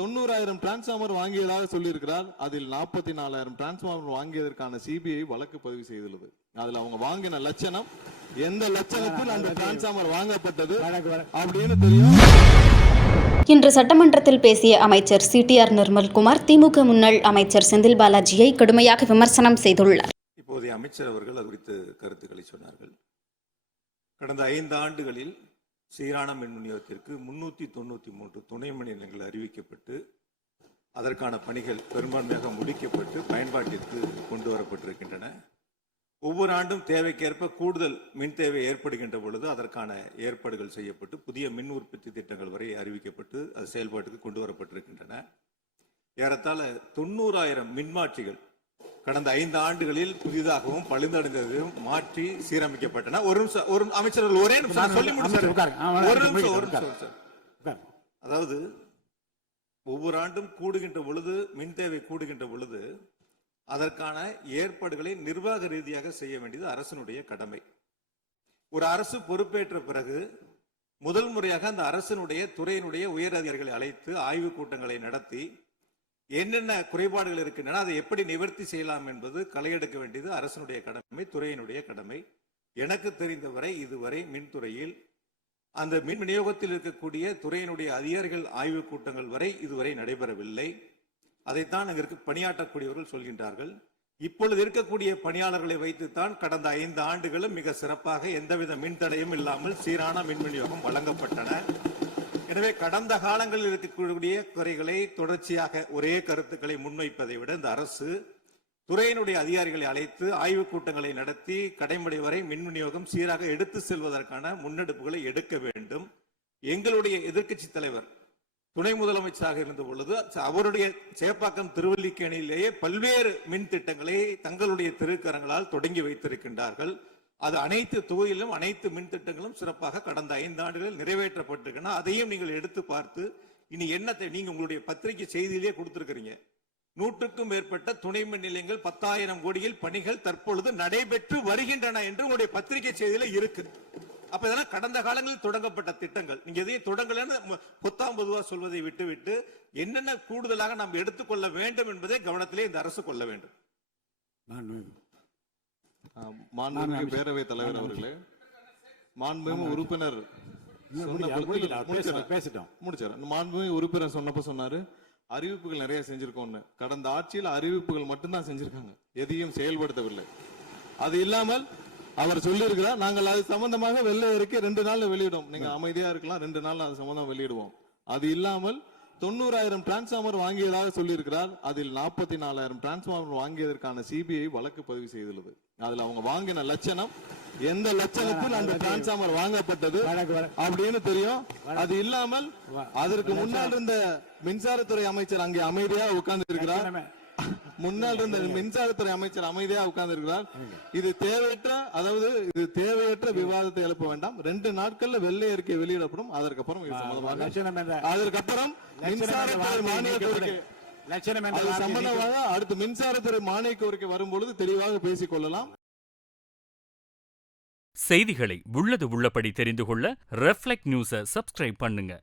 90,000 transformer வாங்கியதாக சொல்லியிருக்கிறார். அதில் 44,000 transformer வாங்கியதற்கான CBI வழக்கு பதிவு செய்துள்ளது. அதுல அவங்க வாங்கின லட்சணம், எந்த லட்சணத்தில் அந்த டிரான்ஸ்பார்மர் வாங்கப்பட்டது அப்படின்னு தெரியும். இன்று சட்டமன்றத்தில் பேசிய அமைச்சர் CTR நிர்மல்குமார் திமுக முன்னாள் அமைச்சர் செந்தில் பாலாஜியை கடுமையாக விமர்சனம் செய்துள்ளார். இப்போதைய அமைச்சர் அவர்கள் அது குறித்து கருத்துக்களை சொன்னார்கள். கடந்த 5 ஆண்டுகளில் சீரான மின் விநியோகத்திற்கு 393 துணை மின் நிலையங்கள் அறிவிக்கப்பட்டு அதற்கான பணிகள் பெரும்பான்மையாக முடிக்கப்பட்டு பயன்பாட்டிற்கு கொண்டு வரப்பட்டிருக்கின்றன. ஒவ்வொரு ஆண்டும் தேவைக்கேற்ப கூடுதல் மின் தேவை ஏற்படுகின்ற பொழுது அதற்கான ஏற்பாடுகள் செய்யப்பட்டு புதிய மின் உற்பத்தி திட்டங்கள் வரை அறிவிக்கப்பட்டு அது செயல்பாட்டுக்கு கொண்டு வரப்பட்டிருக்கின்றன. ஏறத்தாழ 90,000 மின்மாற்றிகள் கடந்த 5 ஆண்டுகளில் புதிதாகவும் பழுந்தடைந்ததையும் மாற்றி சீரமைக்கப்பட்டன. ஒரு அமைச்சர்கள் ஒரே நிமிஷம் சொல்லி முடிச்சார். அதாவது ஒவ்வொரு ஆண்டும் கூடுகின்ற பொழுது மின் தேவை கூடுகின்ற பொழுது அதற்கான ஏற்பாடுகளை நிர்வாக ரீதியாக செய்ய வேண்டியது அரசினுடைய கடமை. ஒரு அரசு பொறுப்பேற்ற பிறகு முதல் முறையாக அந்த அரசினுடைய துறையினுடைய உயர் அதிகாரிகளை அழைத்து ஆய்வுக் கூட்டங்களை நடத்தி என்னென்ன குறைபாடுகள் இருக்கின்றன அதை எப்படி நிவர்த்தி செய்யலாம் என்பது களையெடுக்க வேண்டியது அரசினுடைய கடமை, துறையினுடைய கடமை. எனக்கு தெரிந்தவரை இதுவரை மின்துறையில் அந்த மின் விநியோகத்தில் இருக்கக்கூடிய துறையினுடைய அதிகாரிகள் ஆய்வுக் கூட்டங்கள் வரை இதுவரை நடைபெறவில்லை. அதைத்தான் அங்கிருக்கு பணியாற்றக்கூடியவர்கள் சொல்கின்றார்கள். இப்பொழுது இருக்கக்கூடிய பணியாளர்களை வைத்துத்தான் கடந்த 5 ஆண்டுகளும் மிக சிறப்பாக எந்தவித மின்தடையும் இல்லாமல் சீரான மின் விநியோகம் வழங்கப்பட்டன. எனவே கடந்த காலங்களில் இருக்கக்கூடிய குறைகளை தொடர்ச்சியாக ஒரே கருத்துக்களை முன்வைப்பதை விட இந்த அரசு துறையினுடைய அதிகாரிகளை அழைத்து ஆய்வுக் கூட்டங்களை நடத்தி கடைமுறை வரை மின் விநியோகம் சீராக எடுத்து செல்வதற்கான முன்னெடுப்புகளை எடுக்க வேண்டும். எங்களுடைய எதிர்க்கட்சி தலைவர் துணை முதலமைச்சராக இருந்த பொழுது அவருடைய சேப்பாக்கம் திருவல்லிக்கேணியிலேயே பல்வேறு மின் திட்டங்களை தங்களுடைய திருக்கரங்களால் தொடங்கி வைத்திருக்கின்றார்கள். அது அனைத்து தொகுதியிலும் அனைத்து மின் திட்டங்களும் சிறப்பாக கடந்த 5 ஆண்டுகளில் நிறைவேற்றப்பட்டிருக்கின்றன. அதையும் நீங்கள் எடுத்து பார்த்து இனி என்னத்தை நீங்க உங்களுடைய பத்திரிகை செய்தியிலேயே கொடுத்திருக்கிறீங்க. 100க்கும் மேற்பட்ட துணை மின் நிலையங்கள் 10,000 கோடியில் பணிகள் தற்பொழுது நடைபெற்று வருகின்றன என்று உங்களுடைய பத்திரிகை செய்தியில இருக்கு. அப்ப இதெல்லாம் கடந்த காலங்களில் தொடங்கப்பட்ட திட்டங்கள். நீங்க எதையும் தொடங்கலன்னு பொத்தாம் பொதுவா சொல்வதை விட்டுவிட்டு என்னென்ன கூடுதலாக நாம் எடுத்துக்கொள்ள வேண்டும் என்பதை கவனத்திலே இந்த அரசு கொள்ள வேண்டும். மாண்புமிகு பேரவைத் தலைவர் அவர்களே, மாண்புமிகு உறுப்பினர் மாண்புமிகு உறுப்பினர் சொன்னப்ப சொன்னாரு அறிவிப்புகள் நிறைய செஞ்சிருக்கோம்னு. கடந்த ஆட்சியில் அறிவிப்புகள் மட்டும்தான் செஞ்சிருக்காங்க, எதையும் செயல்படுத்தவில்லை. அது இல்லாமல் அவர் சொல்லியிருக்கிறார் நாங்கள் அது சம்பந்தமாக வெள்ளை அறிக்கை 2 நாள்ல வெளியிடுவோம். நீங்க அமைதியா இருக்கலாம், 2 நாள்ல அது சம்பந்தம் வெளியிடுவோம். அது இல்லாமல் 90,000 டிரான்ஸ்பார்மர் வாங்கியதாக சொல்லியிருக்கிறார். அதில் 44,000 டிரான்ஸ்பார்மர் வாங்கியதற்கான சிபிஐ வழக்கு பதிவு செய்துள்ளது. அதுல அவங்க வாங்கின லட்சணம், எந்த லட்சணத்தில் அந்த டிரான்ஸ்பார்மர் வாங்கப்பட்டது அப்படின்னு தெரியும். அது இல்லாமல் அதற்கு முன்னால் இருந்த மின்சாரத்துறை அமைச்சர் அங்கே அமைதியா உட்கார்ந்து இருக்கிறார். முன்னால் இருந்த மின்சாரத்துறை அமைச்சர் அமைதியா உட்கார்ந்து இருக்கிறார். இது தேவையற்ற விவாதத்தை எழுப்ப வேண்டாம். 2 நாட்கள்ல வெள்ளை அறிக்கை வெளியிடப்படும். அதற்கப்புறம் மின்சாரத்துறை மானிய கோரிக்கை சம்பந்தமாக அடுத்து மின்சாரத்துறை மானிய கோரிக்கை வரும்பொழுது தெளிவாக பேசிக் கொள்ளலாம். செய்திகளை உள்ளது உள்ளபடி தெரிந்து கொள்ள ரெஃப்ளெக்ட் நியூஸை சப்ஸ்கிரைப் பண்ணுங்க.